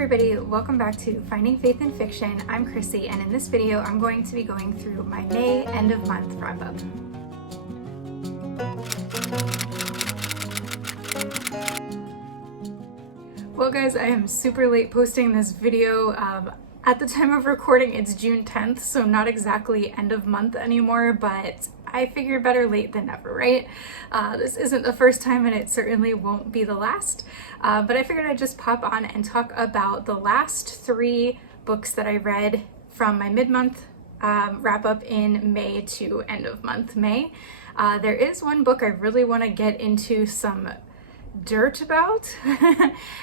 everybody, welcome back to Finding Faith in Fiction. I'm Chrissy, and in this video I'm going to be going through my May end of month wrap up. Well guys, I am super late posting this video. At the time of recording it's June 10th, so not exactly end of month anymore, but I figured better late than never, right? This isn't the first time and it certainly won't be the last, but I figured I'd just pop on and talk about the last 3 books that I read from my mid-month wrap up in May to end of month May. There is one book I really want to get into some dirt about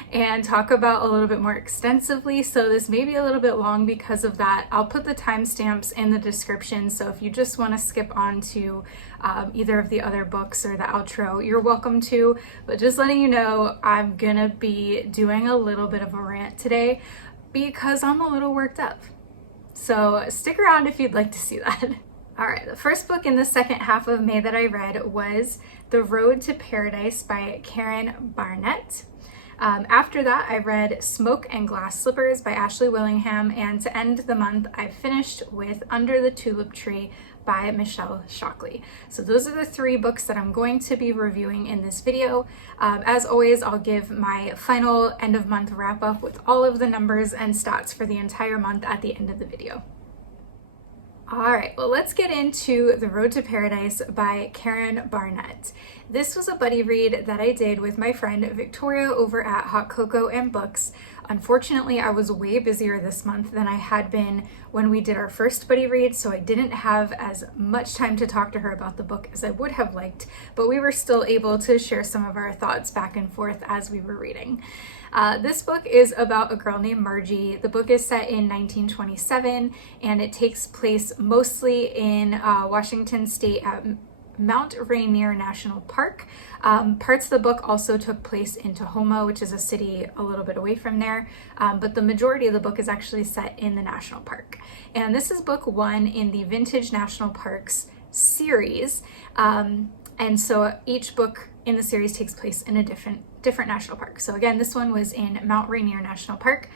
and talk about a little bit more extensively, so this may be a little bit long because of that. I'll put the timestamps in the description, so if you just want to skip on to either of the other books or the outro, you're welcome to, but just letting you know I'm gonna be doing a little bit of a rant today because I'm a little worked up, so stick around if you'd like to see that. All right, the first book in the second half of May that I read was The Road to Paradise by Karen Barnett. After that, I read Smoke and Glass Slippers by Ashley Willingham, and to end the month, I finished with Under the Tulip Tree by Michelle Shockley. So those are the 3 books that I'm going to be reviewing in this video. As always, I'll give my final end of month wrap up with all of the numbers and stats for the entire month at the end of the video. Alright, well let's get into The Road to Paradise by Karen Barnett. This was a buddy read that I did with my friend Victoria over at Hot Cocoa and Books. Unfortunately, I was way busier this month than I had been when we did our first buddy read, so I didn't have as much time to talk to her about the book as I would have liked, but we were still able to share some of our thoughts back and forth as we were reading. This book is about a girl named Margie. The book is set in 1927 and it takes place mostly in Washington State at Mount Rainier National Park. Parts of the book also took place in �々𝑗𝐻𝑜𝑚A, which is a city a little bit away from there, but the majority of the book is actually set in the national park. And this is book 1 in the Vintage National Parks series, and so each book in the series takes place in a different national park. So again, this one was in Mount Rainier National Park.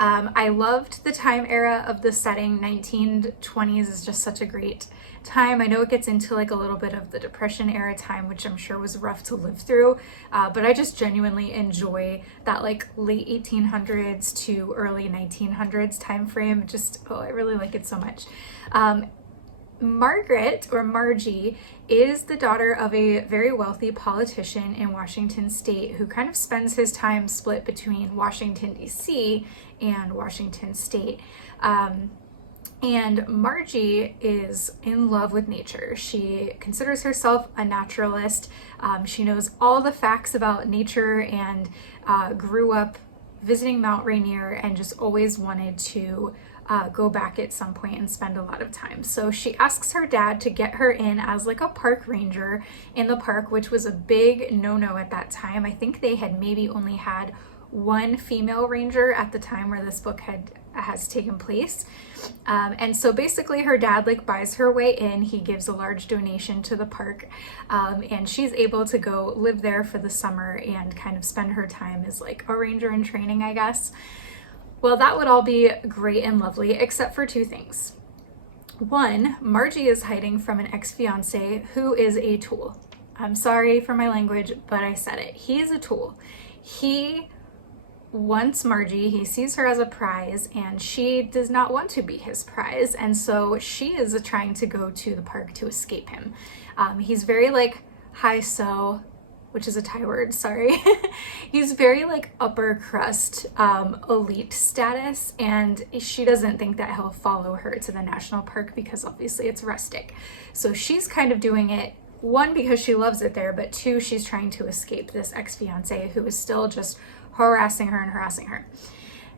I loved the time era of the setting. 1920s is just such a great time. I know it gets into like a little bit of the Depression era time, which I'm sure was rough to live through, but I just genuinely enjoy that like late 1800s to early 1900s time frame. I really like it so much. Margaret, or Margie, is the daughter of a very wealthy politician in Washington State who kind of spends his time split between Washington, D.C. and Washington State. And Margie is in love with nature. She considers herself a naturalist. She knows all the facts about nature and grew up visiting Mount Rainier and just always wanted to go back at some point and spend a lot of time. So she asks her dad to get her in as like a park ranger in the park, which was a big no-no at that time. I think they had maybe only had 1 female ranger at the time where this book has taken place. And so basically her dad like buys her way in. He gives a large donation to the park, and she's able to go live there for the summer and kind of spend her time as like a ranger in training, I guess. Well, that would all be great and lovely, except for 2 things. 1, Margie is hiding from an ex-fiance who is a tool. I'm sorry for my language, but I said it. He is a tool. He wants Margie, he sees her as a prize, and she does not want to be his prize, and so she is trying to go to the park to escape him. He's very like 𝐭𝐻𝑢𝐤, which is a Thai word, sorry. He's very like upper crust, elite status, and she doesn't think that he'll follow her to the national park because obviously it's rustic. So she's kind of doing it, 1, because she loves it there, but 2, she's trying to escape this ex-fiance who is still just harassing her.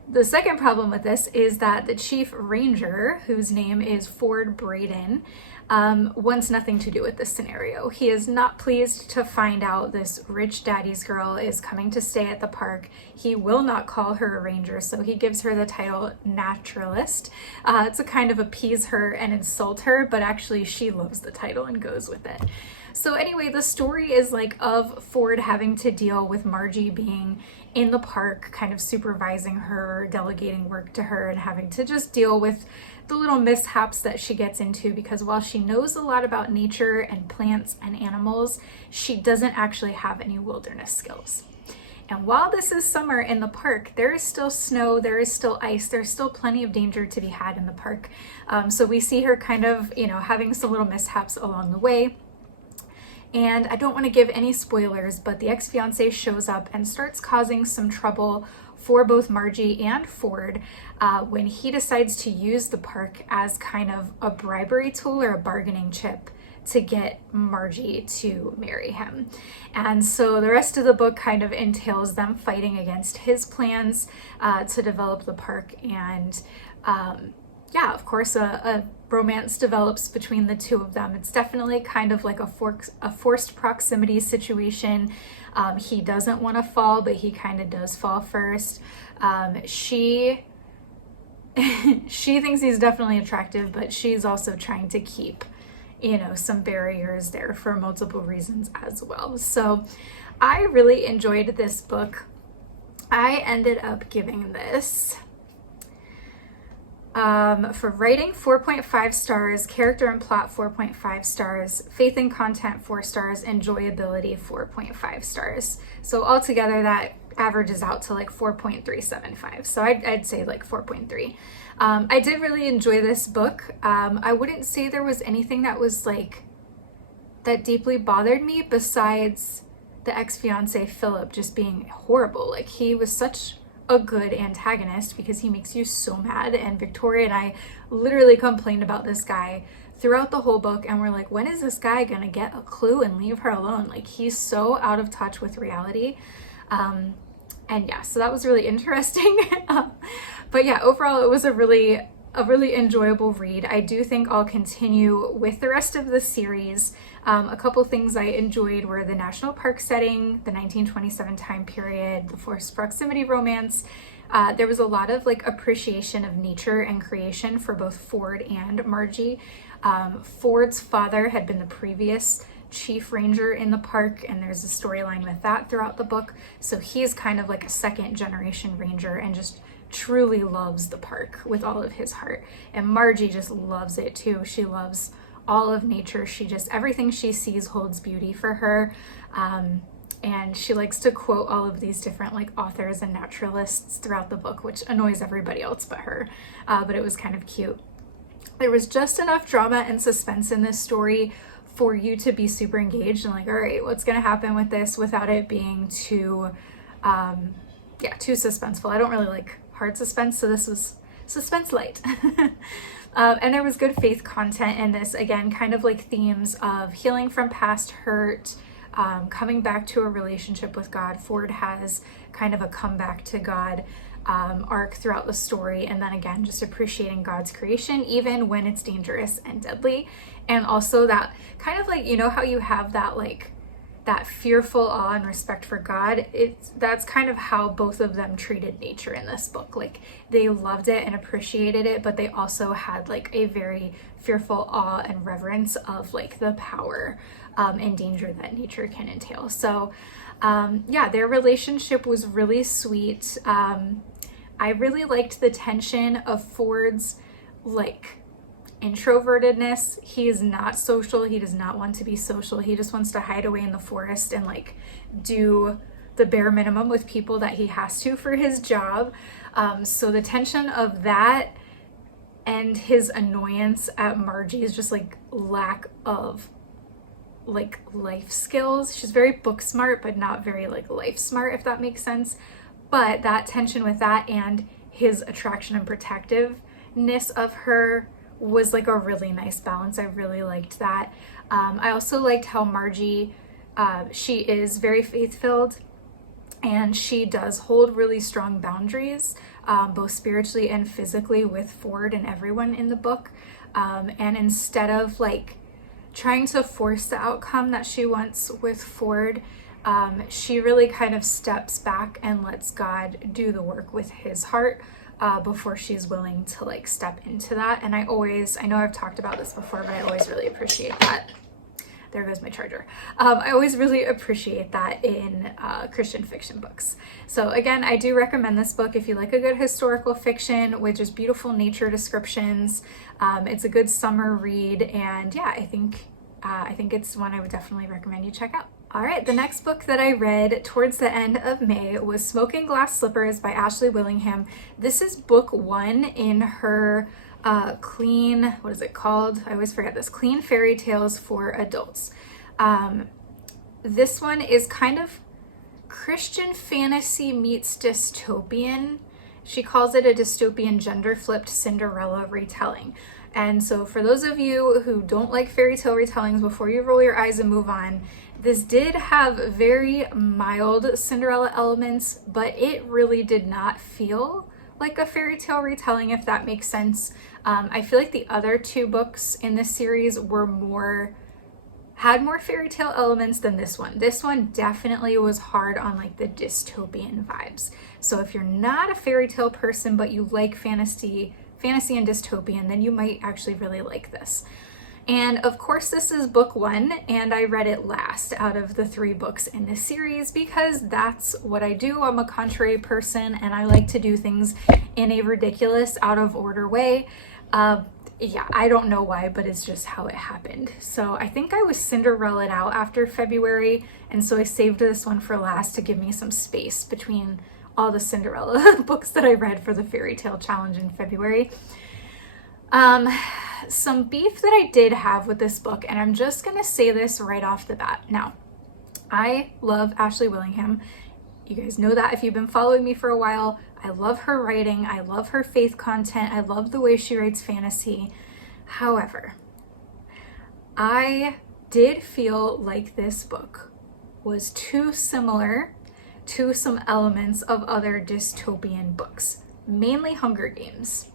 The second problem with this is that the chief ranger, whose name is Ford Braden, wants nothing to do with this scenario. He is not pleased to find out this rich daddy's girl is coming to stay at the park. He will not call her a ranger, so he gives her the title naturalist to kind of appease her and insult her, but actually she loves the title and goes with it. So anyway, the story is like of Ford having to deal with Margie being in the park, kind of supervising her, delegating work to her, and having to just deal with the little mishaps that she gets into, because while she knows a lot about nature and plants and animals, she doesn't actually have any wilderness skills. And while this is summer in the park, there is still snow, there is still ice, there's still plenty of danger to be had in the park. So we see her kind of, you know, having some little mishaps along the way. And I don't want to give any spoilers, but the ex-fiance shows up and starts causing some trouble for both Margie and Ford when he decides to use the park as kind of a bribery tool or a bargaining chip to get Margie to marry him. And so the rest of the book kind of entails them fighting against his plans to develop the park. And yeah, of course, a romance develops between the two of them. It's definitely kind of like a forced proximity situation. He doesn't want to fall, but he kind of does fall first. She thinks he's definitely attractive, but she's also trying to keep, you know, some barriers there for multiple reasons as well. So I really enjoyed this book. I ended up giving this for writing 4.5 stars, character and plot 4.5 stars, faith and content 4 stars, enjoyability 4.5 stars. So altogether that averages out to like 4.375. So I'd say like 4.3. I did really enjoy this book. I wouldn't say there was anything that was like that deeply bothered me besides the ex-fiance Philip just being horrible. Like, he was such a good antagonist because he makes you so mad, and Victoria and I literally complained about this guy throughout the whole book, and we're like, when is this guy gonna get a clue and leave her alone? Like, he's so out of touch with reality. And yeah, so that was really interesting. But yeah, overall it was a really enjoyable read. I do think I'll continue with the rest of the series. A couple things I enjoyed were the national park setting, the 1927 time period, the forced proximity romance. There was a lot of like appreciation of nature and creation for both Ford and Margie. Ford's father had been the previous chief ranger in the park, and there's a storyline with that throughout the book. So he's kind of like a second generation ranger and just truly loves the park with all of his heart. And Margie just loves it too. She loves all of nature. She just, everything she sees holds beauty for her. And she likes to quote all of these different like authors and naturalists throughout the book, which annoys everybody else but her. But it was kind of cute. There was just enough drama and suspense in this story for you to be super engaged and like, all right, what's going to happen with this, without it being too, too suspenseful. I don't really like hard suspense, so this was suspense light. And there was good faith content in this, again, kind of like themes of healing from past hurt, coming back to a relationship with God. Ford has kind of a comeback to God arc throughout the story, and then again just appreciating God's creation even when it's dangerous and deadly. And also that kind of like, you know how you have that like that fearful awe and respect for God, that's kind of how both of them treated nature in this book. Like, they loved it and appreciated it, but they also had like a very fearful awe and reverence of like the power and danger that nature can entail. So yeah, their relationship was really sweet. I really liked the tension of Ford's like introvertedness. He is not social. He does not want to be social. He just wants to hide away in the forest and like do the bare minimum with people that he has to for his job. So the tension of that and his annoyance at Margie's just like lack of like life skills. She's very book smart, but not very like life smart, if that makes sense. But that tension with that and his attraction and protectiveness of her was like a really nice balance. I really liked that. I also liked how Margie, she is very faith-filled, and she does hold really strong boundaries, both spiritually and physically, with Ford and everyone in the book. And instead of like trying to force the outcome that she wants with Ford, she really kind of steps back and lets God do the work with his heart before she's willing to like step into that. And I know I've talked about this before, but I always really appreciate that. there goes my charger. I always really appreciate that in Christian fiction books. So again, I do recommend this book if you like a good historical fiction with just beautiful nature descriptions. It's a good summer read, and yeah, I think it's one I would definitely recommend you check out. All right, the next book that I read towards the end of May was Smoking Glass Slippers by Ashley Willingham. This is book 1 in her clean, what is it called? I always forget this, Clean Fairy Tales for Adults. This one is kind of Christian fantasy meets dystopian. She calls it a dystopian gender-flipped Cinderella retelling. And so for those of you who don't like fairy tale retellings, before you roll your eyes and move on, this did have very mild Cinderella elements, but it really did not feel like a fairy tale retelling, if that makes sense. I feel like the other 2 books in this series had more fairy tale elements than this one. This one definitely was hard on like the dystopian vibes. So if you're not a fairy tale person, but you like fantasy and dystopian, then you might actually really like this. And of course, this is book 1, and I read it last out of the 3 books in this series because that's what I do. I'm a contrary person, and I like to do things in a ridiculous, out of order way. Yeah, I don't know why, but it's just how it happened. So I think I was Cinderella'd out after February, and so I saved this one for last to give me some space between all the Cinderella books that I read for the fairy tale challenge in February. Some beef that I did have with this book, and I'm just gonna say this right off the bat. Now, I love Ashley Willingham. You guys know that if you've been following me for a while. I love her writing. I love her faith content. I love the way she writes fantasy. However, I did feel like this book was too similar to some elements of other dystopian books, mainly Hunger Games.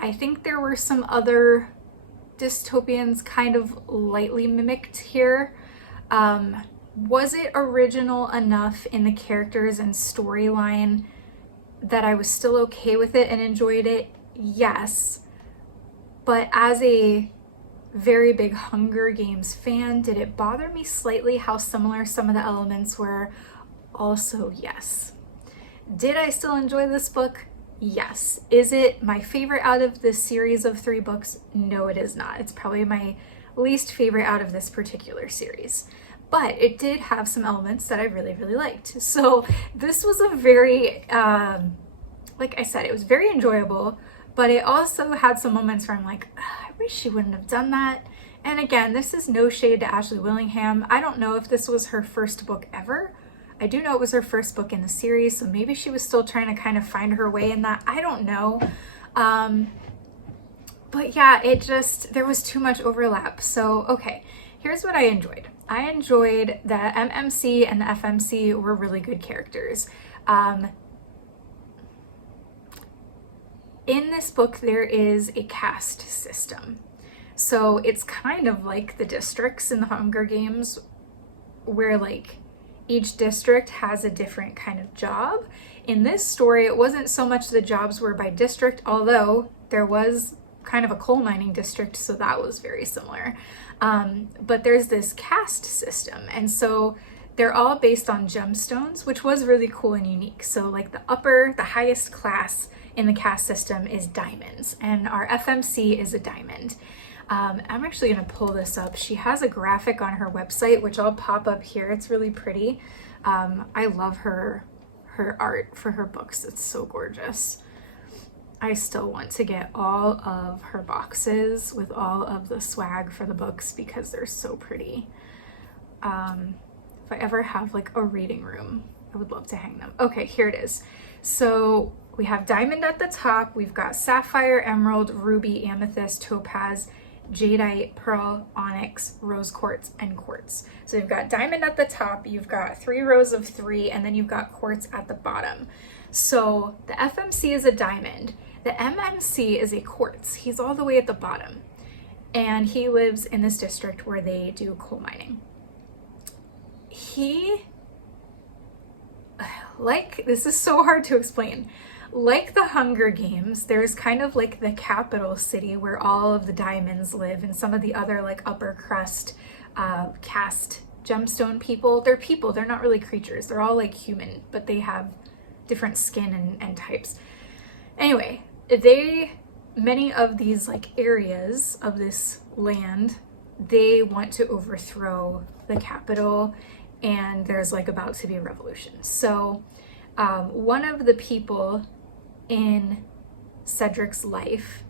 I think there were some other dystopians kind of lightly mimicked here. Was it original enough in the characters and storyline that I was still okay with it and enjoyed it? Yes. But as a very big Hunger Games fan, did it bother me slightly how similar some of the elements were? Also, yes. Did I still enjoy this book? Yes. Is it my favorite out of this series of 3 books? No, it is not. It's probably my least favorite out of this particular series. But it did have some elements that I really, really liked. So this was a very, like I said, it was very enjoyable, but it also had some moments where I'm like, I wish she wouldn't have done that. And again, this is no shade to Ashley Willingham. I don't know if this was her first book ever. I do know it was her first book in the series, so maybe she was still trying to kind of find her way in that. I don't know. But yeah, there was too much overlap. So, okay, here's what I enjoyed. I enjoyed the MMC and the FMC were really good characters. In this book, there is a caste system. So it's kind of like the districts in the Hunger Games, where like each district has a different kind of job. In this story, it wasn't so much the jobs were by district, although there was kind of a coal mining district, so that was very similar. But there's this caste system, and so they're all based on gemstones, which was really cool and unique. So like the highest class in the caste system is diamonds, and our FMC is a diamond. I'm actually going to pull this up. She has a graphic on her website, which I'll pop up here. It's really pretty. I love her art for her books. It's so gorgeous. I still want to get all of her boxes with all of the swag for the books because they're so pretty. If I ever have like a reading room, I would love to hang them. Okay, here it is. So we have diamond at the top. We've got sapphire, emerald, ruby, amethyst, topaz, jadeite, pearl, onyx, rose quartz, and quartz. So you've got diamond at the top, you've got 3 rows of 3, and then you've got quartz at the bottom. So the FMC is a diamond. The MMC is a quartz. He's all the way at the bottom. And he lives in this district where they do coal mining. This is so hard to explain. like the Hunger Games, there's kind of like the capital city where all of the diamonds live, and some of the other like upper crust caste gemstone people. They're people, they're not really creatures. They're all like human, but they have different skin and types. Anyway, many of these like areas of this land, they want to overthrow the capital, and there's like about to be a revolution. So one of the people in Cedric's life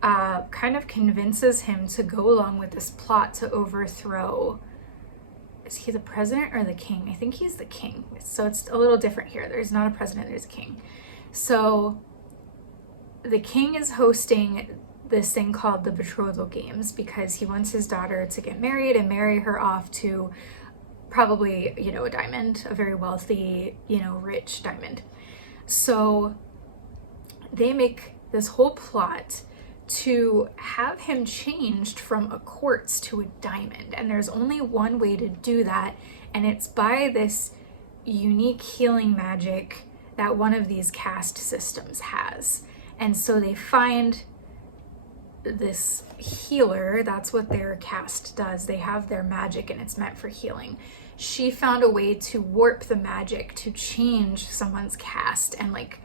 kind of convinces him to go along with this plot to overthrow, is he the president or the king? I think he's the king. So it's a little different here. There's not a president, there's a king. So the king is hosting this thing called the betrothal games because he wants his daughter to get married and marry her off to probably, you know, a diamond, a very wealthy, you know, rich diamond. So they make this whole plot to have him changed from a quartz to a diamond. And there's only one way to do that, and it's by this unique healing magic that one of these caste systems has. And so they find this healer, that's what their caste does. They have their magic and it's meant for healing. She found a way to warp the magic to change someone's caste and like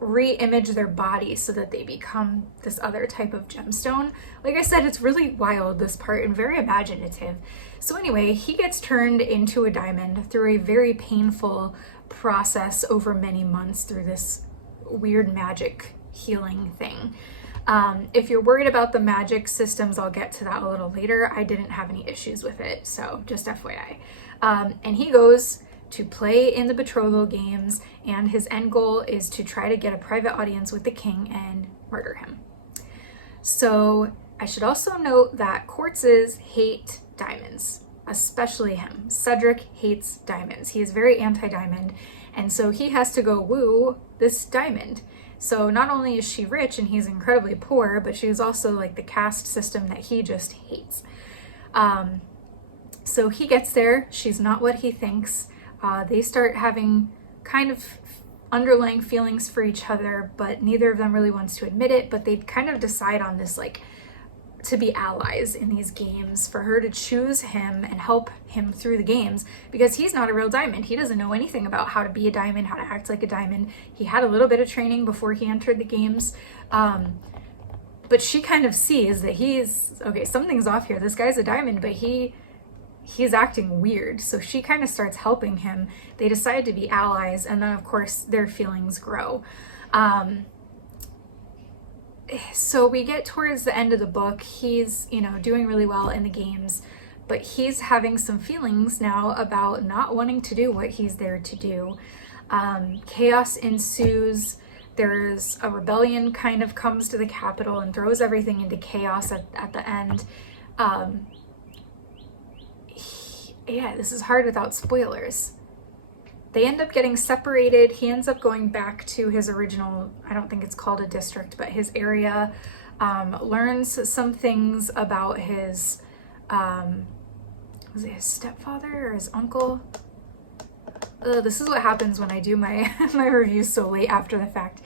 re-image their body so that they become this other type of gemstone. Like I said, it's really wild, this part, and very imaginative. So anyway, he gets turned into a diamond through a very painful process over many months through this weird magic healing thing. If you're worried about the magic systems, I'll get to that a little later. I didn't have any issues with it, so just FYI. And he goes to play in the betrothal games, and his end goal is to try to get a private audience with the king and murder him. So I should also note that quartzes hate diamonds, especially him. Cedric hates diamonds. He is very anti-diamond, and so he has to go woo this diamond. So not only is she rich and he's incredibly poor, but she's also like the caste system that he just hates. So he gets there, she's not what he thinks. They start having kind of underlying feelings for each other, but neither of them really wants to admit it, but they kind of decide on this, like, to be allies in these games, for her to choose him and help him through the games, because he's not a real diamond. He doesn't know anything about how to be a diamond, how to act like a diamond. He had a little bit of training before he entered the games, but she kind of sees that he's, okay, something's off here. This guy's a diamond, but he's acting weird. So she kind of starts helping him. They decide to be allies, and then of course their feelings grow. So we get towards the end of the book. He's, you know, doing really well in the games, but he's having some feelings now about not wanting to do what he's there to do. Chaos ensues. There's a rebellion kind of comes to the capital and throws everything into chaos at the end. Yeah, this is hard without spoilers. They end up getting separated. He ends up going back to his original, I don't think it's called a district, but his area, learns some things about his, was it his stepfather or his uncle? This is what happens when I do my, my reviews so late after the fact.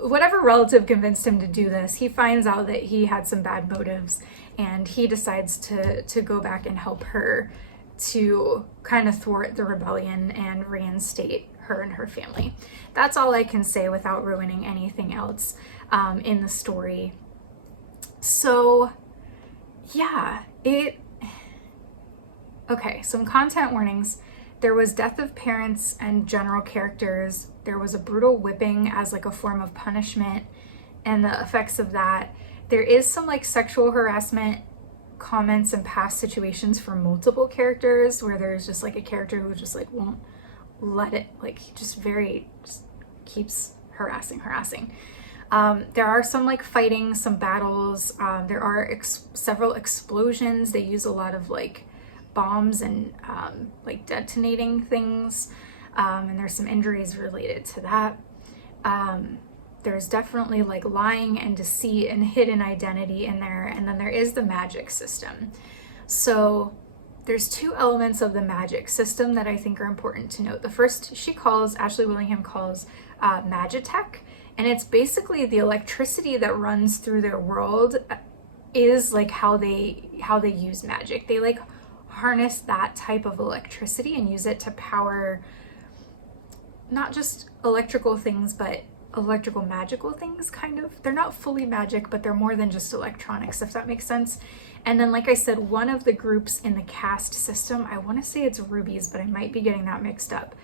Whatever relative convinced him to do this, he finds out that he had some bad motives, and he decides to go back and help her to kind of thwart the rebellion and reinstate her and her family. That's all I can say without ruining anything else in the story. So yeah, okay, some content warnings. There was death of parents and general characters. There was a brutal whipping as like a form of punishment and the effects of that. There is some like sexual harassment comments and past situations for multiple characters, where there's just like a character who just like won't let it, like he just keeps harassing. There are some like fighting, some battles. There are several explosions. They use a lot of like bombs and like detonating things, and there's some injuries related to that. There's definitely like lying and deceit and hidden identity in there. And then there is the magic system. So there's two elements of the magic system that I think are important to note. The first, Ashley Willingham calls Magitech, and it's basically the electricity that runs through their world is like how they use magic. They like harness that type of electricity and use it to power not just electrical things, but electrical magical things, kind of. They're not fully magic, but they're more than just electronics, if that makes sense. And then, like I said, one of the groups in the caste system, I want to say it's rubies, but I might be getting that mixed up.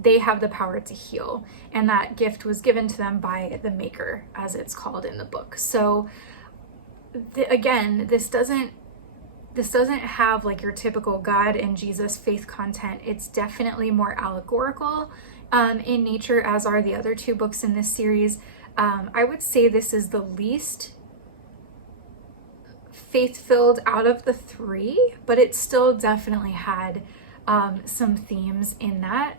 They have the power to heal, and that gift was given to them by the maker, as it's called in the book. So again, this doesn't have like your typical God and Jesus faith content. It's definitely more allegorical in nature, as are the other two books in this series. I would say this is the least faith-filled out of the three, but it still definitely had some themes in that.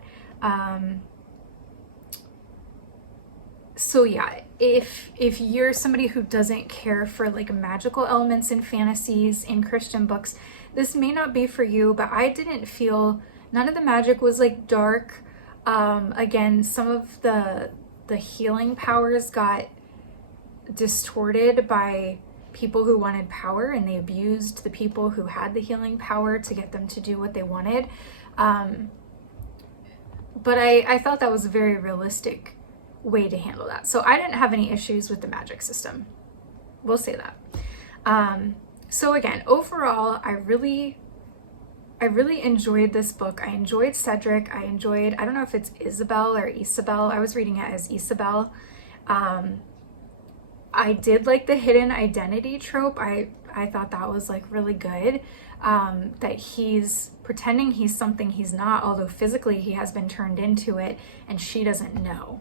So yeah, if you're somebody who doesn't care for like magical elements in fantasies, in Christian books, this may not be for you, but I didn't feel, none of the magic was like dark. Again, some of the healing powers got distorted by people who wanted power, and they abused the people who had the healing power to get them to do what they wanted. But I thought that was a very realistic way to handle that. So I didn't have any issues with the magic system. We'll say that. So again, overall, I really enjoyed this book. I enjoyed Cedric. I don't know if it's Isabel or Isabel. I was reading it as Isabel. I did like the hidden identity trope. I thought that was like really good. That he's pretending he's something he's not, although physically he has been turned into it and she doesn't know.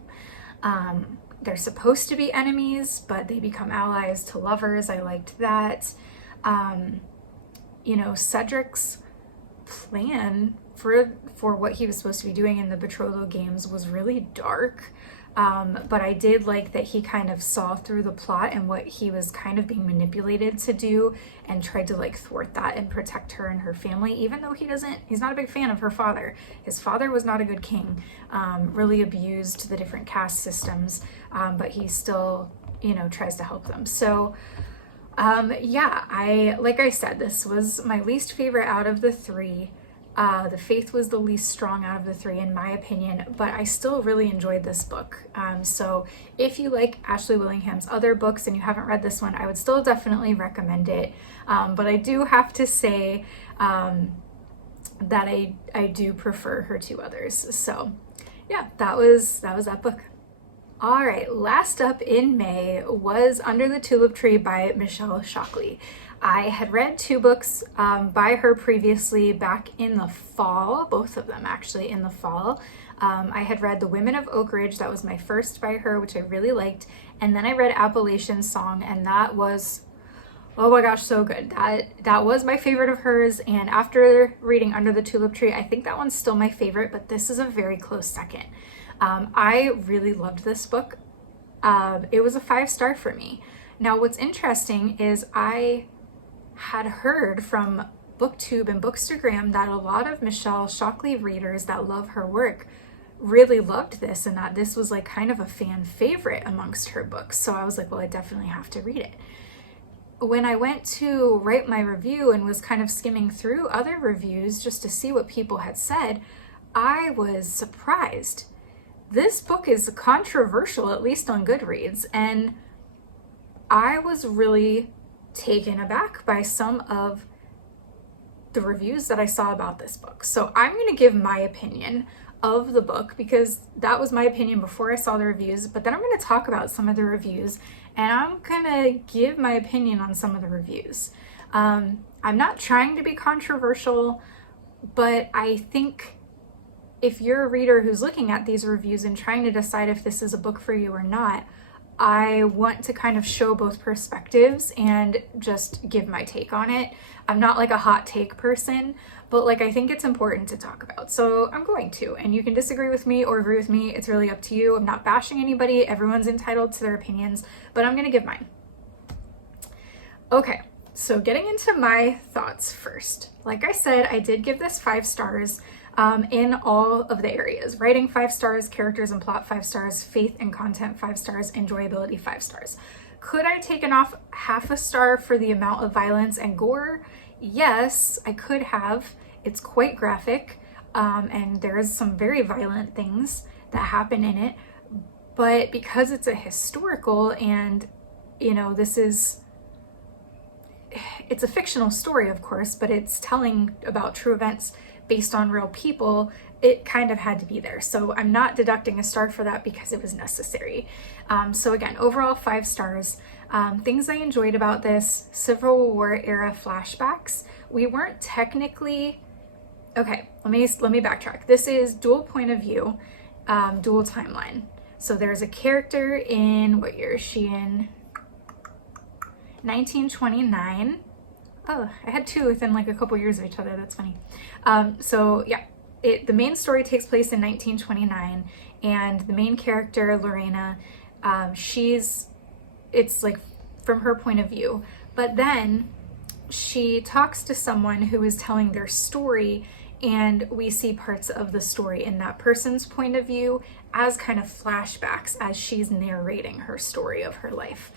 They're supposed to be enemies, but they become allies to lovers. I liked that. You know, Cedric's plan for what he was supposed to be doing in the betrothal games was really dark. But I did like that he kind of saw through the plot and what he was kind of being manipulated to do, and tried to like thwart that and protect her and her family, even though he's not a big fan of her father. His father was not a good king, really abused the different caste systems, but he still, you know, tries to help them. So yeah, like I said, this was my least favorite out of the three. The faith was the least strong out of the three, in my opinion, but I still really enjoyed this book. So if you like Ashley Willingham's other books and you haven't read this one, I would still definitely recommend it. But I do have to say that I do prefer her two others. So yeah, that was that book. All right, last up in May was Under the Tulip Tree by Michelle Shockley. I had read two books by her previously back in the fall, both of them actually in the fall. I had read The Women of Oak Ridge, that was my first by her, which I really liked. And then I read Appalachian Song, and that was, oh my gosh, so good. That was my favorite of hers. And after reading Under the Tulip Tree, I think that one's still my favorite, but this is a very close second. I really loved this book. It was a 5-star for me. Now, what's interesting is I had heard from BookTube and Bookstagram that a lot of Michelle Shockley readers that love her work really loved this, and that this was like kind of a fan favorite amongst her books. So I was like, well, I definitely have to read it. When I went to write my review and was kind of skimming through other reviews just to see what people had said, I was surprised. This book is controversial, at least on Goodreads, and I was really taken aback by some of the reviews that I saw about this book. So I'm going to give my opinion of the book, because that was my opinion before I saw the reviews, but then I'm going to talk about some of the reviews, and I'm going to give my opinion on some of the reviews. I'm not trying to be controversial, but I think if you're a reader who's looking at these reviews and trying to decide if this is a book for you or not, I want to kind of show both perspectives and just give my take on it. I'm not like a hot take person, but like I think it's important to talk about. So I'm going to, and you can disagree with me or agree with me. It's really up to you. I'm not bashing anybody. Everyone's entitled to their opinions, but I'm going to give mine. Okay, so getting into my thoughts first. Like I said, I did give this 5 stars. in all of the areas. Writing 5 stars, characters and plot 5 stars, faith and content 5 stars, enjoyability 5 stars. Could I have taken off half a star for the amount of violence and gore? Yes, I could have. It's quite graphic, and there's some very violent things that happen in it, but because it's a historical and, you know, it's a fictional story, of course, but it's telling about true events based on real people, it kind of had to be there. So I'm not deducting a star for that because it was necessary. So again, overall 5 stars. Things I enjoyed about this: Civil War era flashbacks. We weren't technically, okay, let me backtrack. This is dual point of view, dual timeline. So there's a character in, what year is she in? 1929. Oh, I had 2 within like a couple years of each other. That's funny. So yeah, the main story takes place in 1929, and the main character, Lorena, it's like from her point of view, but then she talks to someone who is telling their story, and we see parts of the story in that person's point of view as kind of flashbacks as she's narrating her story of her life.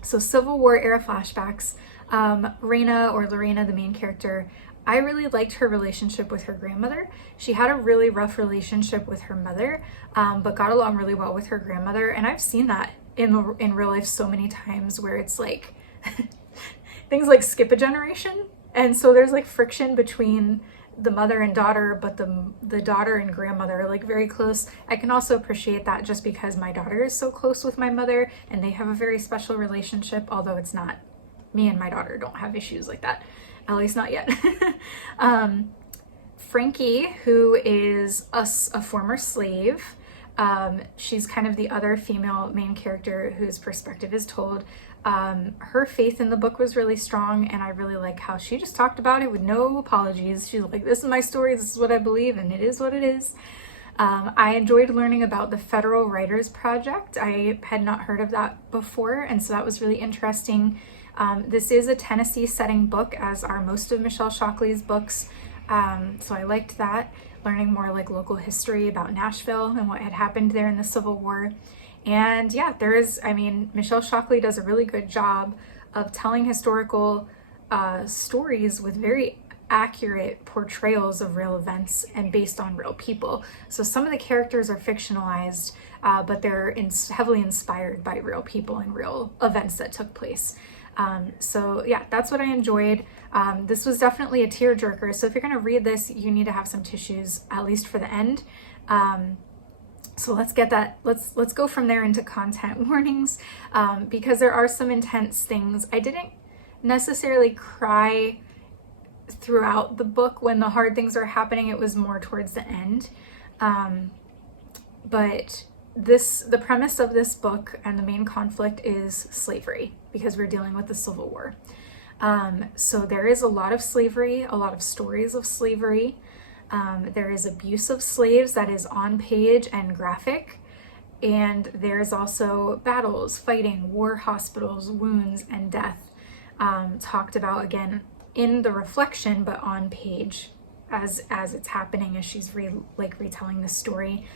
So Civil War era flashbacks. Raina, or Lorena, the main character, I really liked her relationship with her grandmother. She had a really rough relationship with her mother, but got along really well with her grandmother. And I've seen that in real life so many times, where it's like things like skip a generation. And so there's like friction between the mother and daughter, but the daughter and grandmother are like very close. I can also appreciate that just because my daughter is so close with my mother, and they have a very special relationship, although it's not, me and my daughter don't have issues like that, at least not yet. Frankie, who is a former slave, she's kind of the other female main character whose perspective is told. Her faith in the book was really strong, and I really like how she just talked about it with no apologies. She's like, this is my story, this is what I believe, and it is what it is. I enjoyed learning about the Federal Writers Project. I had not heard of that before, and so that was really interesting. This is a Tennessee setting book, as are most of Michelle Shockley's books, so I liked that, learning more like local history about Nashville and what had happened there in the Civil War. And yeah, Michelle Shockley does a really good job of telling historical stories with very accurate portrayals of real events and based on real people. So some of the characters are fictionalized, but they're heavily inspired by real people and real events that took place. So yeah, that's what I enjoyed. This was definitely a tearjerker. So if you're gonna read this, you need to have some tissues, at least for the end. So let's go from there into content warnings, because there are some intense things. I didn't necessarily cry throughout the book when the hard things are happening. It was more towards the end. But the premise of this book and the main conflict is slavery, because we're dealing with the Civil War. So there is a lot of slavery, a lot of stories of slavery. There is abuse of slaves that is on page and graphic, and there's also battles, fighting, war, hospitals, wounds, and death, talked about again in the reflection, but on page as it's happening, as she's retelling the story.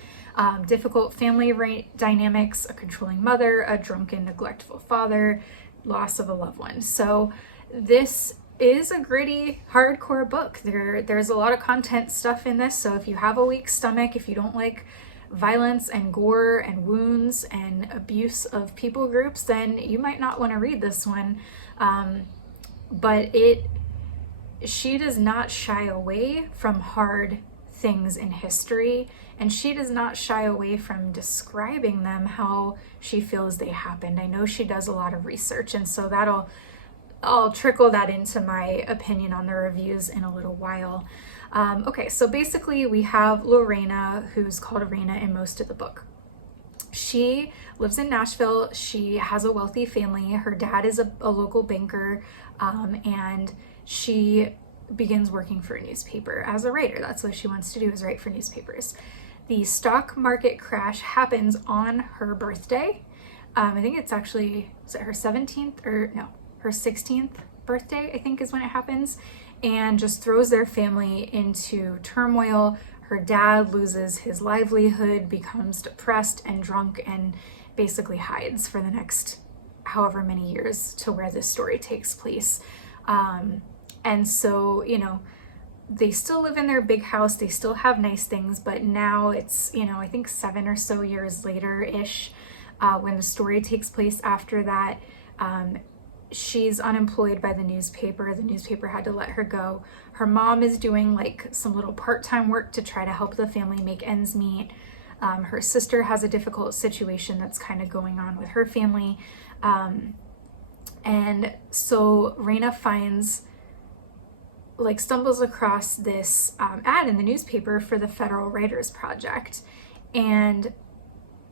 Difficult family dynamics, a controlling mother, a drunken, neglectful father, loss of a loved one. So this is a gritty, hardcore book. There's a lot of content stuff in this, so if you have a weak stomach, if you don't like violence and gore and wounds and abuse of people groups, then you might not want to read this one. But she does not shy away from hard things in history, and she does not shy away from describing them how she feels they happened. I know she does a lot of research, and so I'll trickle that into my opinion on the reviews in a little while. Okay, so basically we have Lorena, who's called Raina in most of the book. She lives in Nashville. She has a wealthy family. Her dad is a local banker, and she begins working for a newspaper as a writer. That's what she wants to do, is write for newspapers. The stock market crash happens on her birthday. I think it's actually, is it her 17th or no, her 16th birthday, I think, is when it happens. and just throws their family into turmoil. Her dad loses his livelihood, becomes depressed and drunk, and basically hides for the next however many years to where this story takes place. And so, you know, they still live in their big house, they still have nice things, but now it's, you know, I think 7 or so years later-ish, when the story takes place after that, she's unemployed by the newspaper. The newspaper had to let her go. Her mom is doing like some little part-time work to try to help the family make ends meet. Her sister has a difficult situation that's kind of going on with her family. And so Raina stumbles across this ad in the newspaper for the Federal Writers Project. And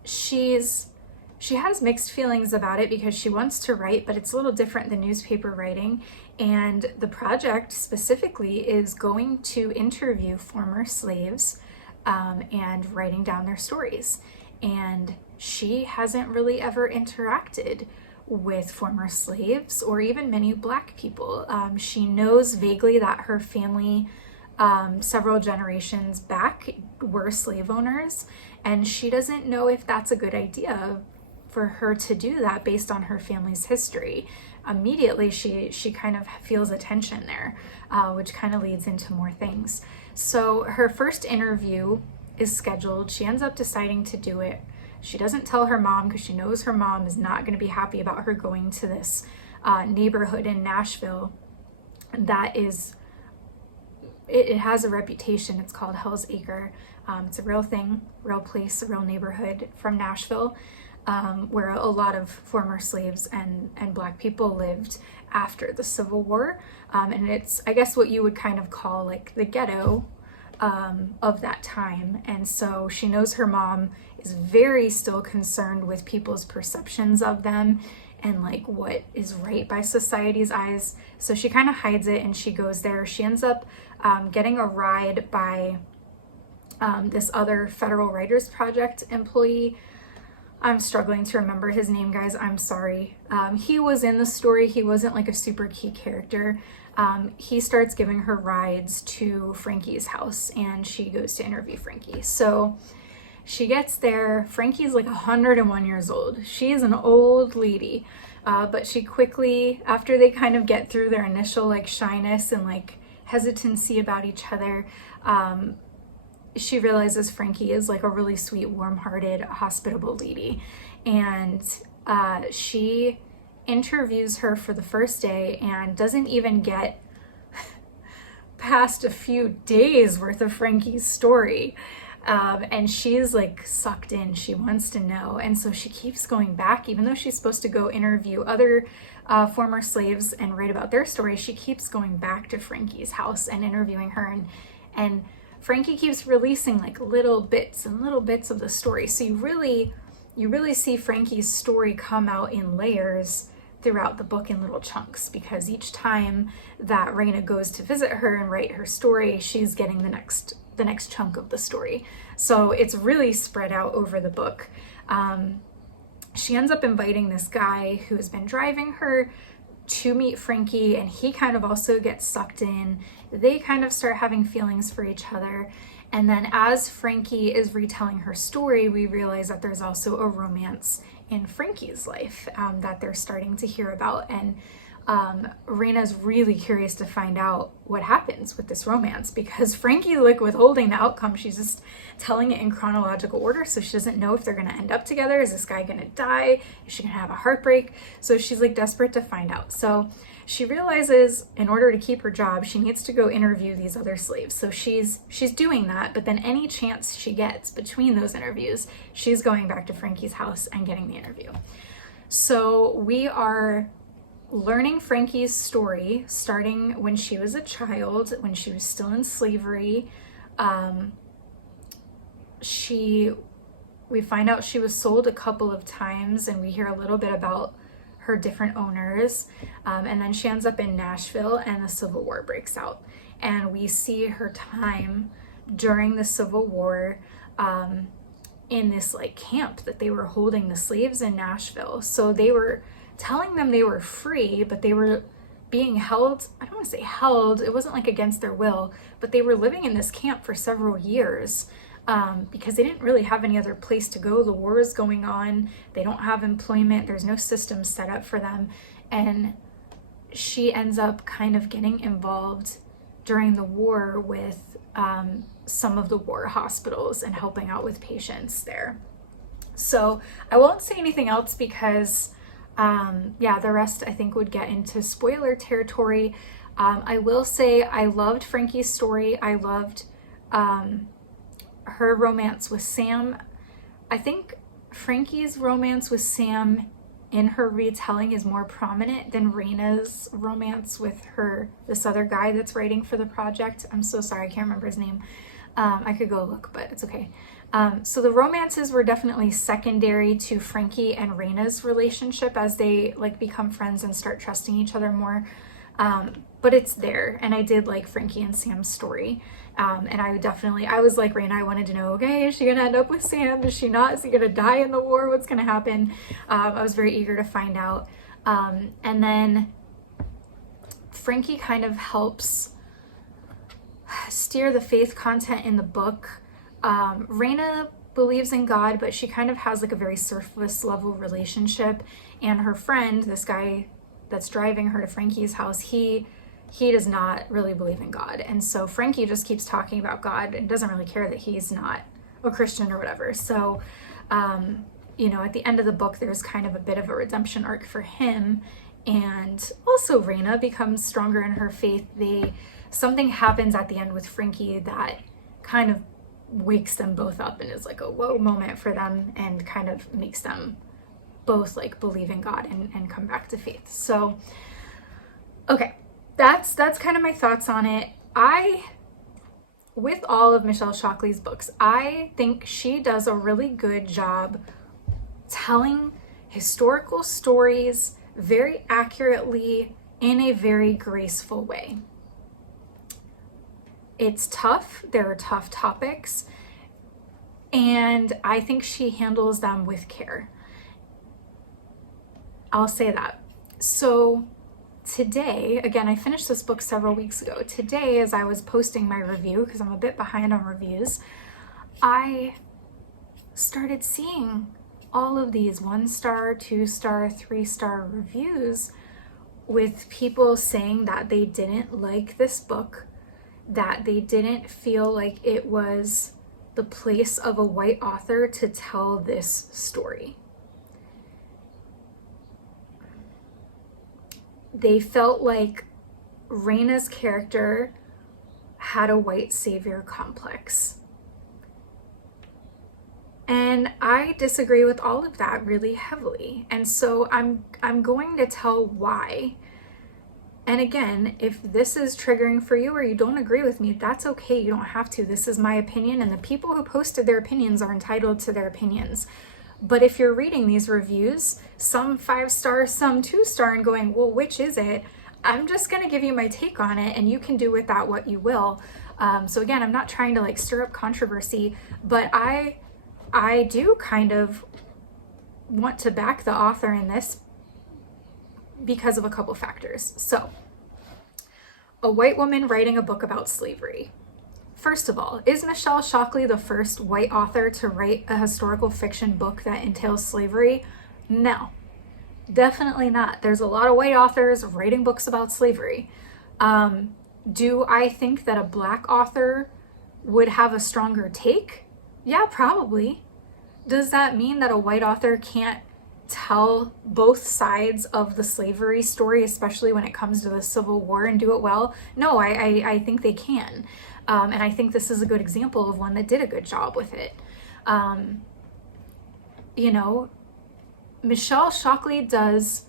she has mixed feelings about it because she wants to write, but it's a little different than newspaper writing. And the project specifically is going to interview former slaves and writing down their stories. And she hasn't really ever interacted with former slaves or even many Black people. She knows vaguely that her family, several generations back, were slave owners, and she doesn't know if that's a good idea for her to do that based on her family's history. Immediately she kind of feels a tension there, which kind of leads into more things. So her first interview is scheduled. She ends up deciding to do it. She doesn't tell her mom because she knows her mom is not going to be happy about her going to this neighborhood in Nashville that is, it has a reputation. It's called Hell's Acre. It's a real thing, real place, a real neighborhood from Nashville, where a lot of former slaves and Black people lived after the Civil War. And it's, I guess, what you would kind of call like the ghetto of that time. And so she knows her mom is very still concerned with people's perceptions of them and like what is right by society's eyes. So she kind of hides it and she goes there. She ends up getting a ride by this other Federal Writers Project employee. I'm struggling to remember his name, guys. I'm sorry. He was in the story. He wasn't like a super key character. He starts giving her rides to Frankie's house and she goes to interview Frankie. So she gets there. Frankie's like 101 years old. She is an old lady, but she quickly, after they kind of get through their initial like shyness and like hesitancy about each other, she realizes Frankie is like a really sweet, warm-hearted, hospitable lady. And she interviews her for the first day and doesn't even get past a few days worth of Frankie's story. And she's like sucked in. She wants to know. And so she keeps going back, even though she's supposed to go interview other former slaves and write about their story. She keeps going back to Frankie's house and interviewing her. And Frankie keeps releasing like little bits and little bits of the story. So you really see Frankie's story come out in layers throughout the book in little chunks, because each time that Raina goes to visit her and write her story, she's getting the next chunk of the story. So it's really spread out over the book. She ends up inviting this guy who has been driving her to meet Frankie, and he kind of also gets sucked in. They kind of start having feelings for each other. And then as Frankie is retelling her story, we realize that there's also a romance in Frankie's life that they're starting to hear about. And Raina's really curious to find out what happens with this romance, because Frankie's like withholding the outcome. She's just telling it in chronological order, so she doesn't know if they're gonna end up together. Is this guy gonna die? Is she gonna have a heartbreak? So she's like desperate to find out. So she realizes in order to keep her job, she needs to go interview these other slaves. So she's doing that, but then any chance she gets between those interviews, she's going back to Frankie's house and getting the interview. So we are learning Frankie's story starting when she was a child, when she was still in slavery. We find out she was sold a couple of times, and we hear a little bit about her different owners. And then she ends up in Nashville and the Civil War breaks out. And we see her time during the Civil War in this like camp that they were holding the slaves in Nashville. So they were telling them they were free, but they were being held, I don't want to say held, it wasn't like against their will, but they were living in this camp for several years because they didn't really have any other place to go. The war is going on, they don't have employment, there's no system set up for them, and she ends up kind of getting involved during the war with some of the war hospitals and helping out with patients there. So I won't say anything else because yeah, the rest I think would get into spoiler territory. I will say I loved Frankie's story. I loved her romance with Sam. I think Frankie's romance with Sam in her retelling is more prominent than Raina's romance with this other guy that's writing for the project. I'm so sorry, I can't remember his name. I could go look, but it's okay. So the romances were definitely secondary to Frankie and Raina's relationship as they like become friends and start trusting each other more. But it's there, and I did like Frankie and Sam's story. And I was like Raina, I wanted to know, okay, is she gonna end up with Sam? Is she not? Is he gonna die in the war? What's gonna happen? I was very eager to find out. And then Frankie kind of helps steer the faith content in the book. Raina believes in God, but she kind of has like a very surface level relationship, and her friend, this guy that's driving her to Frankie's house, he does not really believe in God, and so Frankie just keeps talking about God and doesn't really care that he's not a Christian or whatever. So you know, at the end of the book there's kind of a bit of a redemption arc for him, and also Raina becomes stronger in her faith. Something happens at the end with Frankie that kind of wakes them both up and is like a whoa moment for them, and kind of makes them both like believe in God and come back to faith. So okay, that's kind of my thoughts on it. With all of Michelle Shockley's books, I think she does a really good job telling historical stories very accurately in a very graceful way. It's tough, there are tough topics, and I think she handles them with care. I'll say that. So today, again, I finished this book several weeks ago. Today, as I was posting my review, because I'm a bit behind on reviews, I started seeing all of these 1-star, 2-star, 3-star reviews with people saying that they didn't like this book, that they didn't feel like it was the place of a white author to tell this story. They felt like Raina's character had a white savior complex. And I disagree with all of that really heavily. And so I'm going to tell why. And again, if this is triggering for you or you don't agree with me, that's okay. You don't have to. This is my opinion, and the people who posted their opinions are entitled to their opinions. But if you're reading these reviews, some 5-star, some 2-star, and going, well, which is it? I'm just going to give you my take on it, and you can do with that what you will. So again, I'm not trying to like stir up controversy, but I do kind of want to back the author in this because of a couple factors. So, a white woman writing a book about slavery. First of all, is Michelle Shockley the first white author to write a historical fiction book that entails slavery? No, definitely not. There's a lot of white authors writing books about slavery. Do I think that a black author would have a stronger take? Yeah, probably. Does that mean that a white author can't tell both sides of the slavery story, especially when it comes to the Civil War, and do it well? No, I think they can. And I think this is a good example of one that did a good job with it. You know, Michelle Shockley does,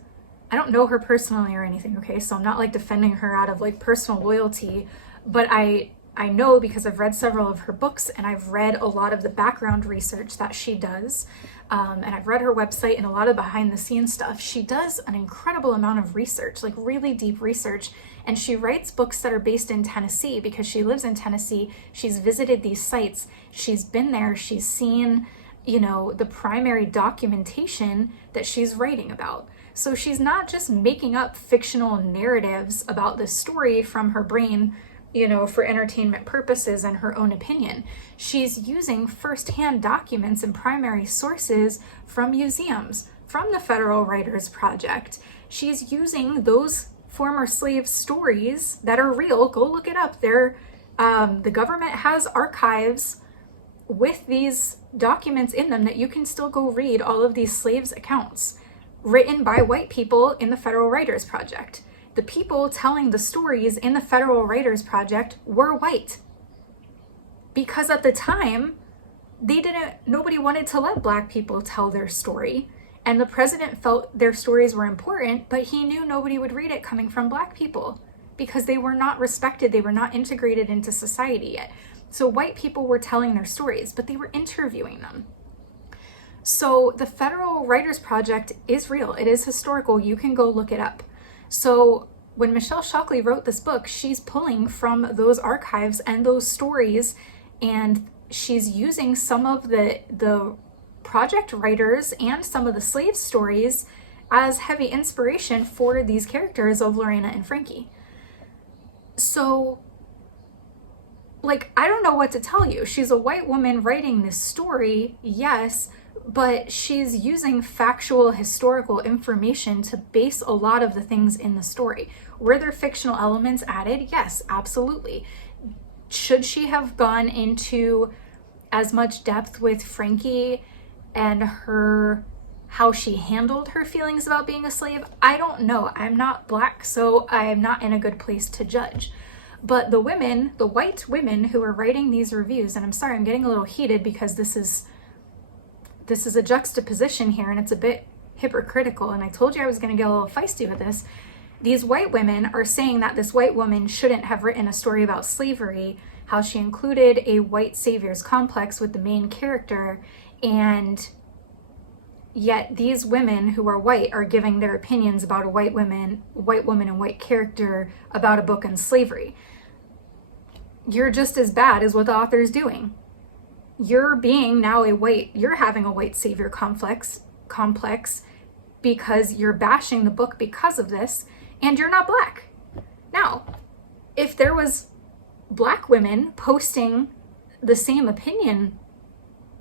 I don't know her personally or anything, okay? So I'm not like defending her out of like personal loyalty, but I know because I've read several of her books, and I've read a lot of the background research that she does. And I've read her website and a lot of behind the scenes stuff. She does an incredible amount of research, like really deep research. And she writes books that are based in Tennessee because she lives in Tennessee. She's visited these sites. She's been there. She's seen, you know, the primary documentation that she's writing about. So she's not just making up fictional narratives about this story from her brain, you know, for entertainment purposes and her own opinion. She's using firsthand documents and primary sources from museums, from the Federal Writers Project. She's using those former slave stories that are real. Go look it up. The government has archives with these documents in them that you can still go read all of these slaves' accounts written by white people in the Federal Writers Project. The people telling the stories in the Federal Writers Project were white. Because at the time, nobody wanted to let Black people tell their story. And the president felt their stories were important, but he knew nobody would read it coming from Black people because they were not respected. They were not integrated into society yet. So white people were telling their stories, but they were interviewing them. So the Federal Writers Project is real. It is historical. You can go look it up. So when Michelle Shockley wrote this book, she's pulling from those archives and those stories, and she's using some of the project writers and some of the slave stories as heavy inspiration for these characters of Lorena and Frankie. So, like, I don't know what to tell you. She's a white woman writing this story, yes, but she's using factual historical information to base a lot of the things in the story. Were there fictional elements added? Yes, absolutely. Should she have gone into as much depth with Frankie and how she handled her feelings about being a slave? I don't know. I'm not Black, so I'm not in a good place to judge. But the white women who are writing these reviews, and I'm sorry, I'm getting a little heated because this is a juxtaposition here and it's a bit hypocritical, and I told you I was going to get a little feisty with this. These white women are saying that this white woman shouldn't have written a story about slavery, how she included a white savior's complex with the main character, and yet these women who are white are giving their opinions about a white woman and white character about a book on slavery. You're just as bad as what the author is doing. You're having a white savior complex because you're bashing the book because of this, and you're not Black. Now, if there was Black women posting the same opinion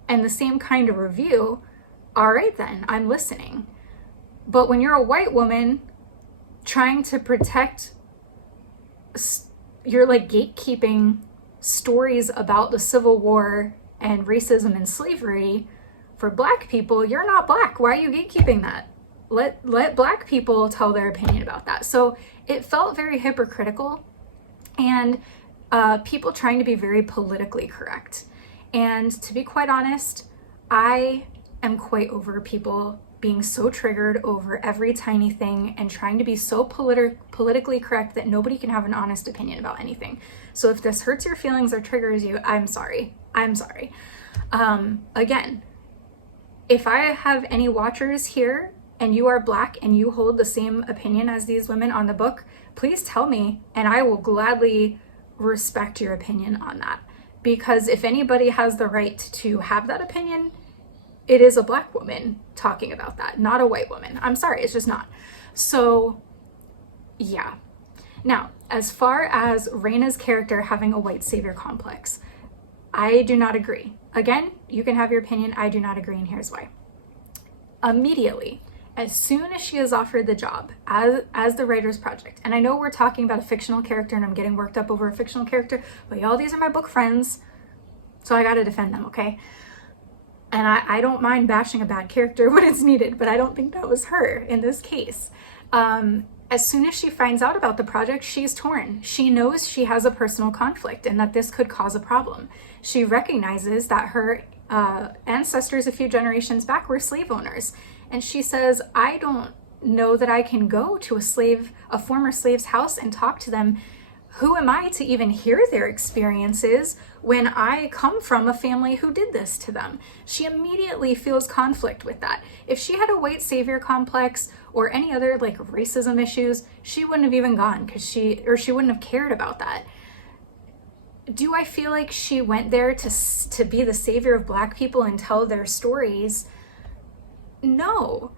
and the same kind of review, all right then, I'm listening. But when you're a white woman trying to protect, you're like gatekeeping stories about the Civil War and racism and slavery for Black people, you're not Black. Why are you gatekeeping that? Let Black people tell their opinion about that. So it felt very hypocritical, and people trying to be very politically correct. And to be quite honest, I am quite over people being so triggered over every tiny thing and trying to be so politically correct that nobody can have an honest opinion about anything. So if this hurts your feelings or triggers you, I'm sorry. I'm sorry. Again, if I have any watchers here and you are Black and you hold the same opinion as these women on the book, please tell me and I will gladly respect your opinion on that. Because if anybody has the right to have that opinion, it is a Black woman talking about that, not a white woman. I'm sorry, it's just not. So, yeah. Now, as far as Raina's character having a white savior complex, I do not agree. Again, you can have your opinion. I do not agree, and here's why. Immediately, as soon as she is offered the job as the Writers Project, and I know we're talking about a fictional character and I'm getting worked up over a fictional character, but y'all, these are my book friends, so I gotta defend them, okay? And I don't mind bashing a bad character when it's needed, but I don't think that was her in this case. As soon as she finds out about the project, she's torn. She knows she has a personal conflict and that this could cause a problem. She recognizes that her ancestors a few generations back were slave owners. And she says, I don't know that I can go to a former slave's house and talk to them. Who am I to even hear their experiences when I come from a family who did this to them? She immediately feels conflict with that. If she had a white savior complex or any other like racism issues, she wouldn't have even gone because she wouldn't have cared about that. Do I feel like she went there to be the savior of Black people and tell their stories? No.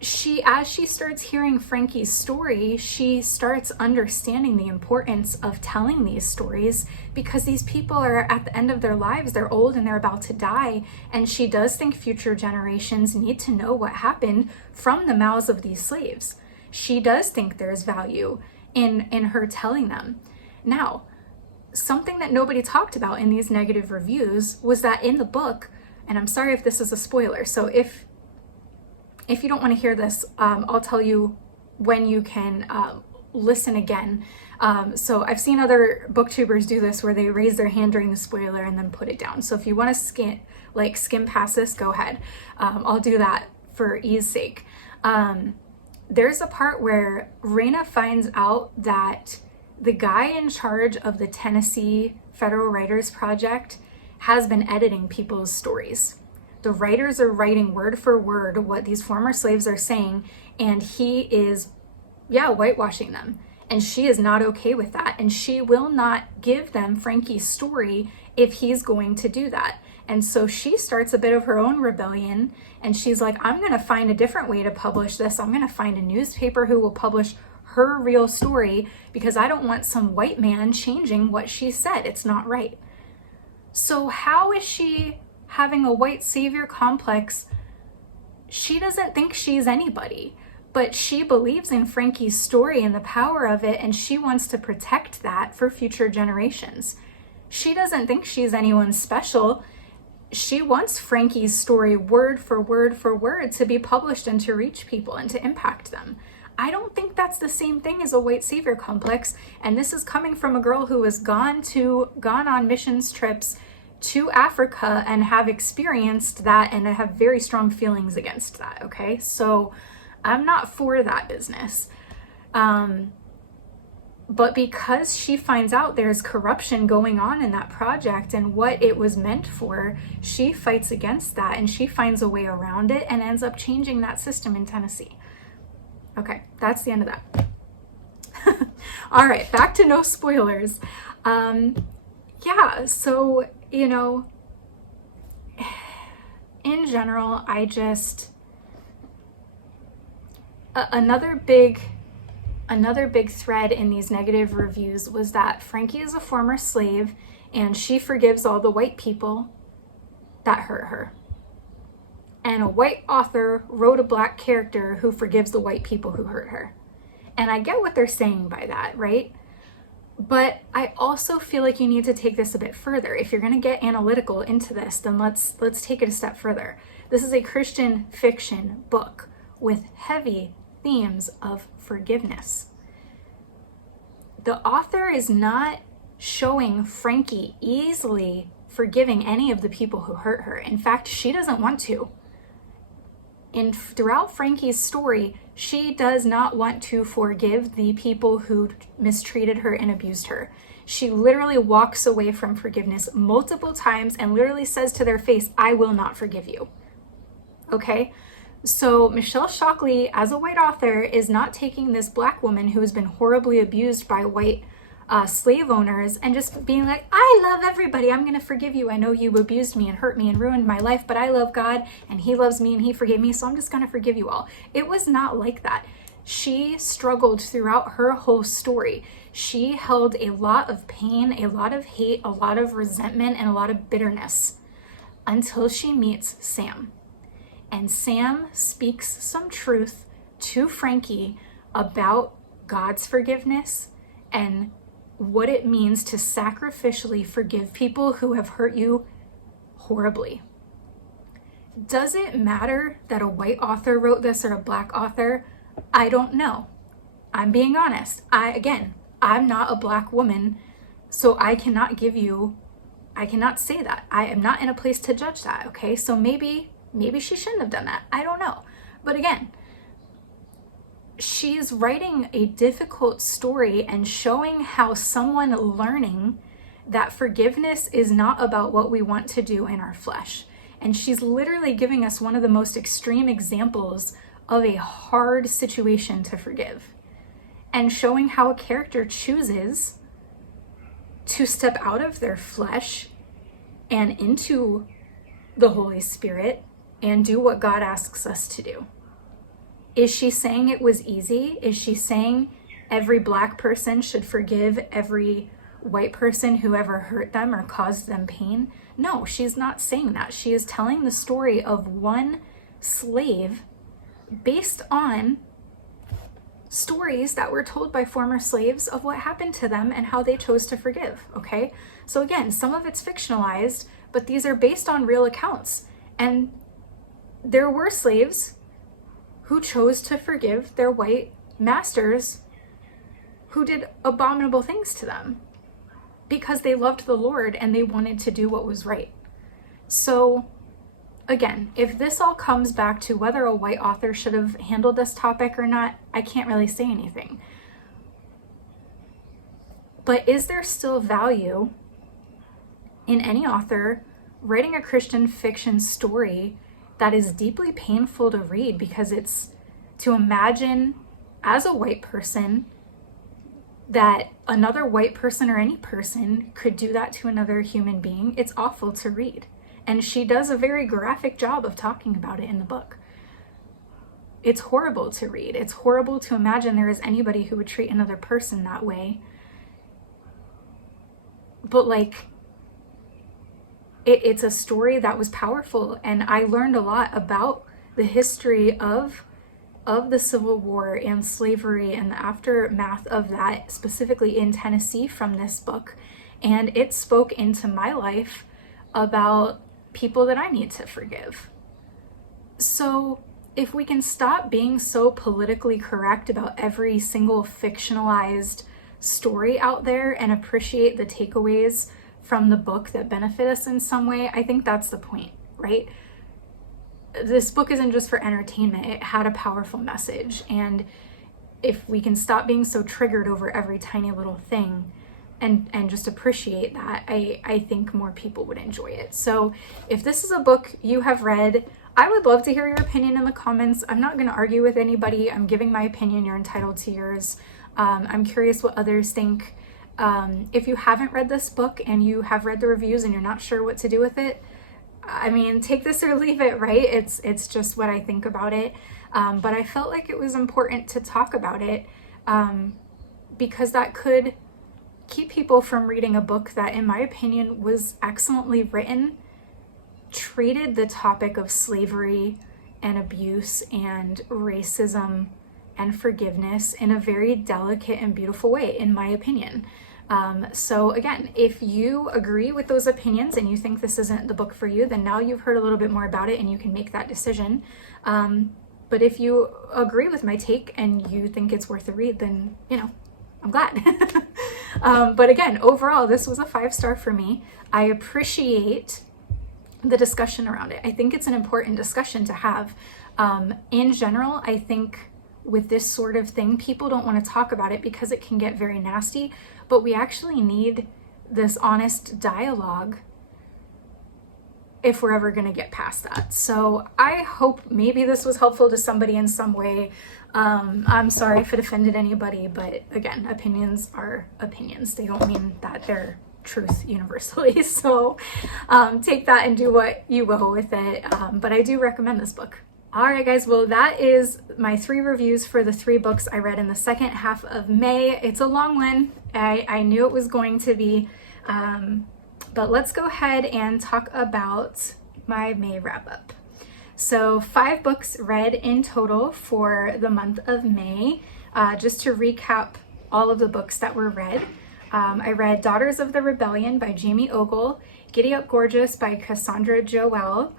as she starts hearing Frankie's story, she starts understanding the importance of telling these stories, because these people are at the end of their lives, they're old and they're about to die, and she does think future generations need to know what happened from the mouths of these slaves. She does think there's value in her telling them. Now, something that nobody talked about in these negative reviews was that in the book, and I'm sorry if this is a spoiler, so if you don't want to hear this, I'll tell you when you can listen again. So I've seen other booktubers do this where they raise their hand during the spoiler and then put it down. So if you want to skim past this, go ahead. I'll do that for ease sake. There's a part where Raina finds out that the guy in charge of the Tennessee Federal Writers Project has been editing people's stories. The writers are writing word for word what these former slaves are saying, and he is, whitewashing them. And she is not okay with that. And she will not give them Frankie's story if he's going to do that. And so she starts a bit of her own rebellion, and she's like, I'm going to find a different way to publish this. I'm going to find a newspaper who will publish her real story, because I don't want some white man changing what she said. It's not right. So how is she having a white savior complex? She doesn't think she's anybody, but she believes in Frankie's story and the power of it, and she wants to protect that for future generations. She doesn't think she's anyone special. She wants Frankie's story word for word to be published and to reach people and to impact them. I don't think that's the same thing as a white savior complex, and this is coming from a girl who has gone on missions trips to Africa and have experienced that and have very strong feelings against that, okay? So I'm not for that business. But because she finds out there's corruption going on in that project and what it was meant for, she fights against that, and she finds a way around it and ends up changing that system in Tennessee. Okay, that's the end of that. All right, back to no spoilers. So, in general, another big thread in these negative reviews was that Frankie is a former slave and she forgives all the white people that hurt her. And a white author wrote a black character who forgives the white people who hurt her. And I get what they're saying by that, right? But I also feel like you need to take this a bit further. If you're going to get analytical into this, then let's take it a step further. This is a Christian fiction book with heavy themes of forgiveness. The author is not showing Frankie easily forgiving any of the people who hurt her. In fact, she doesn't want to. Throughout Frankie's story, she does not want to forgive the people who mistreated her and abused her. She literally walks away from forgiveness multiple times and literally says to their face, I will not forgive you. Okay? So Michelle Shockley, as a white author, is not taking this black woman who has been horribly abused by white slave owners and just being like, I love everybody, I'm gonna forgive you. I know you abused me and hurt me and ruined my life, but I love God and he loves me and he forgave me, so I'm just gonna forgive you all. It was not like that. She struggled throughout her whole story. She held a lot of pain, a lot of hate, a lot of resentment, and a lot of bitterness until she meets Sam. And Sam speaks some truth to Frankie about God's forgiveness and what it means to sacrificially forgive people who have hurt you horribly. Does it matter that a white author wrote this or a black author? I don't know. I'm being honest. I'm not a black woman, so I cannot say that. I am not in a place to judge that, okay? So maybe she shouldn't have done that. I don't know. But again, she's writing a difficult story and showing how someone learning that forgiveness is not about what we want to do in our flesh. And she's literally giving us one of the most extreme examples of a hard situation to forgive, and showing how a character chooses to step out of their flesh and into the Holy Spirit and do what God asks us to do. Is she saying it was easy? Is she saying every Black person should forgive every white person who ever hurt them or caused them pain? No, she's not saying that. She is telling the story of one slave based on stories that were told by former slaves of what happened to them and how they chose to forgive, okay? So again, some of it's fictionalized, but these are based on real accounts. And there were slaves who chose to forgive their white masters who did abominable things to them because they loved the Lord and they wanted to do what was right. So again, if this all comes back to whether a white author should have handled this topic or not, I can't really say anything. But is there still value in any author writing a Christian fiction story that is deeply painful to read because it's to imagine as a white person that another white person or any person could do that to another human being? It's awful to read. And she does a very graphic job of talking about it in the book. It's horrible to read. It's horrible to imagine there is anybody who would treat another person that way. But like, it's a story that was powerful, and I learned a lot about the history of the Civil War and slavery and the aftermath of that, specifically in Tennessee, from this book. And it spoke into my life about people that I need to forgive. So if we can stop being so politically correct about every single fictionalized story out there and appreciate the takeaways from the book that benefit us in some way, I think that's the point, right? This book isn't just for entertainment. It had a powerful message. And if we can stop being so triggered over every tiny little thing and just appreciate that, I think more people would enjoy it. So if this is a book you have read, I would love to hear your opinion in the comments. I'm not going to argue with anybody. I'm giving my opinion. You're entitled to yours. I'm curious what others think. If you haven't read this book and you have read the reviews and you're not sure what to do with it, I mean, take this or leave it, right? It's just what I think about it. But I felt like it was important to talk about it because that could keep people from reading a book that, in my opinion, was excellently written, treated the topic of slavery and abuse and racism and forgiveness in a very delicate and beautiful way, in my opinion. So again, if you agree with those opinions and you think this isn't the book for you, then now you've heard a little bit more about it and you can make that decision. But if you agree with my take and you think it's worth a read, then, you know, I'm glad. But again, overall, this was a 5-star for me. I appreciate the discussion around it. I think it's an important discussion to have. In general, I think with this sort of thing, people don't want to talk about it because it can get very nasty, but we actually need this honest dialogue if we're ever going to get past that. So I hope maybe this was helpful to somebody in some way. I'm sorry if it offended anybody, but again, opinions are opinions. They don't mean that they're truth universally. So take that and do what you will with it. But I do recommend this book. All right, guys, well, that is my 3 reviews for the 3 books I read in the second half of May. It's a long one. I knew it was going to be, but let's go ahead and talk about my May wrap-up. So 5 books read in total for the month of May. Just to recap all of the books that were read. I read Daughters of the Rebellion by Jamie Ogle, Giddy Up Gorgeous by Cassandra Joel,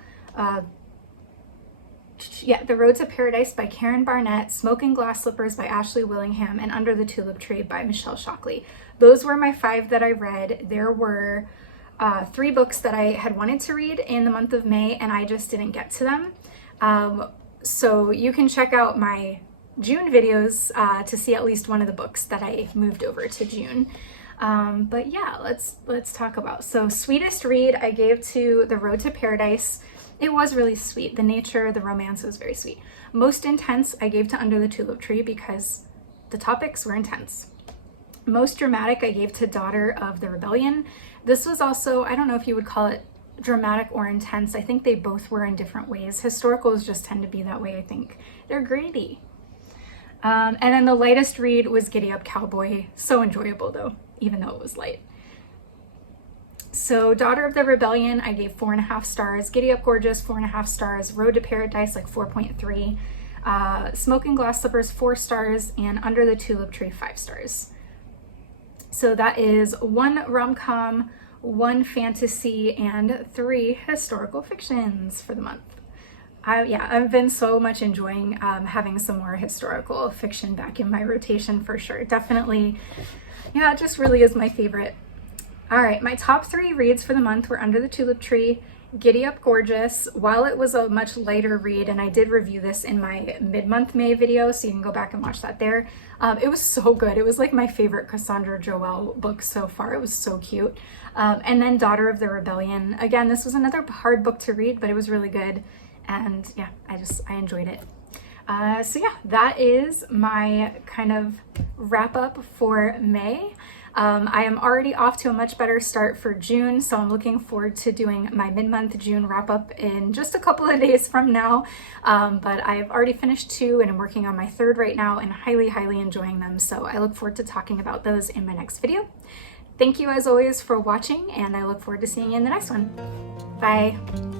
The Road to Paradise by Karen Barnett, Smoking Glass Slippers by Ashley Willingham, and Under the Tulip Tree by Michelle Shockley. Those were my 5 that I read. There were 3 books that I had wanted to read in the month of May, and I just didn't get to them. So you can check out my June videos to see at least one of the books that I moved over to June. But yeah, let's talk about. So sweetest read I gave to The Road to Paradise. It was really sweet. The nature, the romance was very sweet. Most intense I gave to Under the Tulip Tree because the topics were intense. Most dramatic I gave to Daughter of the Rebellion. This was also, I don't know if you would call it dramatic or intense. I think they both were in different ways. Historicals just tend to be that way, I think. They're gritty. And then the lightest read was 𝐬𝐴𝐵𝐿𝐴. So enjoyable though, even though it was light. So Daughter of the Rebellion, I gave 4.5 stars. 𝐬𝐴𝐵 4.5 stars. Road to Paradise, like 4.3. Smoking Glass Slippers, 4 stars. And Under the Tulip Tree, 5 stars. So that is 1 rom-com, 1 fantasy, and 3 historical fictions for the month. I've been so much enjoying having some more historical fiction back in my rotation for sure. Definitely, yeah, it just really is my favorite. All right, my top 3 reads for the month were Under the Tulip Tree, 𝐬𝐴𝐵. While it was a much lighter read, and I did review this in my mid-month May video, so you can go back and watch that there. It was so good. It was like my favorite Cassandra Joel book so far. It was so cute. And then Daughter of the Rebellion. Again, this was another hard book to read, but it was really good. And yeah, I enjoyed it. So yeah, that is my kind of wrap up for May. I am already off to a much better start for June, so I'm looking forward to doing my mid-month June wrap-up in just a couple of days from now. But I've already finished 2 and I'm working on my 3rd right now and highly enjoying them, so I look forward to talking about those in my next video. Thank you as always for watching, and I look forward to seeing you in the next one. Bye!